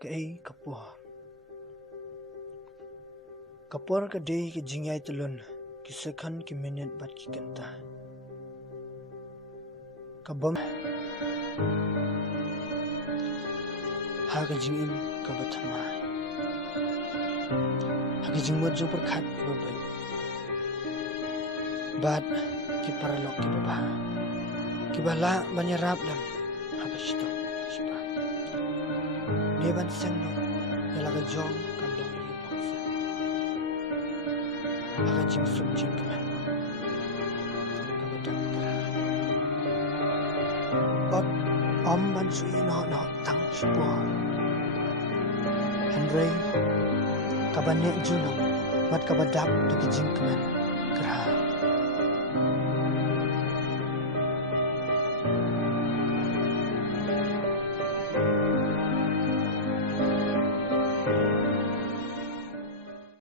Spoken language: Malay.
Kei kapor ka day ki jingay tulun ki second ki minute bat ki kanta kabam ha ka jingin ka bathamai ha ka jingmot jo par khat babai bat ki paralok ki baba ki bala banyarap lam ha ka shito shipa neban sengno yala ka jong Jing sum jing kaman kabadang kara om ban sui no tang shpo Henry kabane junam mat kabadap de jing kaman kara